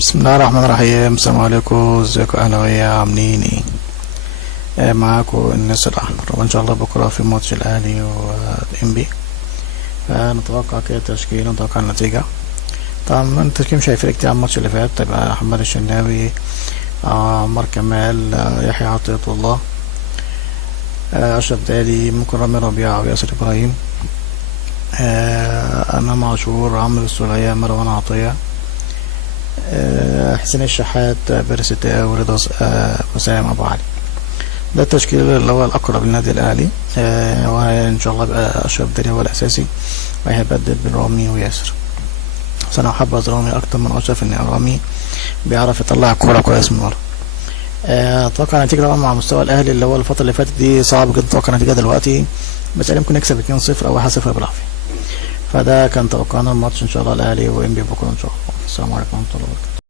بسم الله الرحمن الرحيم. السلام عليكم، ازيكم اهلاوية عاملين ايه؟ معاكم الناس الاحمر، وان شاء الله بكره في ماتش الاهلي والانبي. فنتوقع كده التشكيل ونتوقع النتيجة. طبعا التشكيل مش هيفرق كتير عن الماتش اللي فات. تبقى محمد الشناوي، عمر كمال، يحيى عطية الله، اشرف دالي، ممكن رامي ربيعة او ياسر ابراهيم، امام عاشور، عمرو السولية، مروان عطية، حسين الشحات، بيرسي، ورضا، وسام ابو علي. ده التشكيل اللي هو الاقرب للنادي الاهلي. وان شاء الله يبقى اشرف داري هو الاساسي، وهيبدل بين رامي وياسر. بس انا حابب رامي اكتر من اشرف، ان رامي بيعرف يطلع الكوره كويس من ورا. اتوقع النتيجه طبعا مع مستوى الاهلي اللي هو الفتره اللي فاتت دي صعب جدا اتوقع النتيجه دلوقتي، بس ممكن نكسب 2-0 او 1-0 بالعافيه. فده كان توقعنا الماتش ان شاء الله الاهلي وانبي بكره ان شاء الله. السلام عليكم ورحمه الله وبركاته.